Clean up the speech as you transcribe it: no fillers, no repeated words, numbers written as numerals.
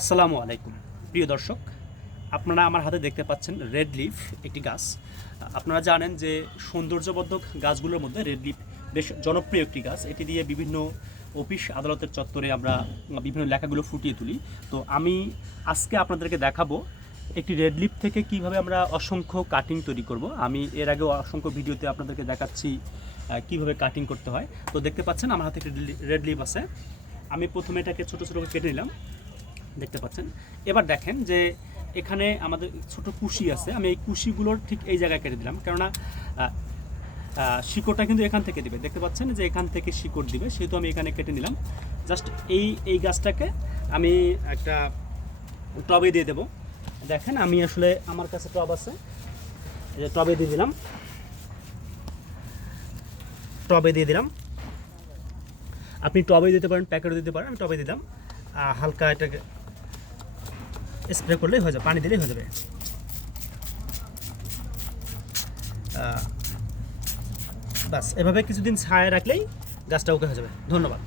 আসসালামু আলাইকুম প্রিয় দর্শক, আপনারা আমার হাতে দেখতে পাচ্ছেন রেড লিফ একটি গাছ। আপনারা জানেন যে সৌন্দর্যবর্ধক গাছগুলোর মধ্যে রেড লিফ বেশ জনপ্রিয় একটি গাছ। এটি দিয়ে বিভিন্ন অফিস আদালতের চত্বরে আমরা বিভিন্ন লেখাগুলো ফুটিয়ে তুলি। তো আমি আজকে আপনাদেরকে দেখাবো একটি রেড লিফ থেকে কিভাবে আমরা অসংখ্য কাটিং তৈরি করব। আমি এর আগেও অসংখ্য ভিডিওতে আপনাদেরকে দেখাচ্ছি কিভাবে কাটিং করতে হয়। তো দেখতে পাচ্ছেন আমার হাতে একটি রেড লিফ আছে। আমি প্রথমে এটাকে ছোটো ছোটো করে কেটে নিলাম, দেখতে পাচ্ছেন। এবার দেখেন যে এখানে আমাদের ছোট কুশি আছে, আমি এই কুশিগুলোর ঠিক এই জায়গায় কেটে দিলাম, কেননা শিকড়টা কিন্তু এখান থেকে দিবে। দেখতে পাচ্ছেন যে এখান থেকে শিকড় দিবে, সেহেতু আমি এখানে কেটে নিলাম। জাস্ট এই গাছটাকে আমি একটা টবে দিয়ে দেবো। দেখেন আমি আসলে আমার কাছে টব আছে, এই যে টবে দিয়ে দিলাম, টবে দিয়ে দিলাম। আপনি টবে দিতে পারেন, প্যাকেটও দিতে পারেন। আমি টবে দিলাম, হালকা এটাকে স্প্রে করলেই হয়ে যাবে, পানি দিলেই হয়ে যাবে। বাস এভাবে কিছুদিন ছায়া রাখলেই গাছটা ওকে হয়ে যাবে। ধন্যবাদ।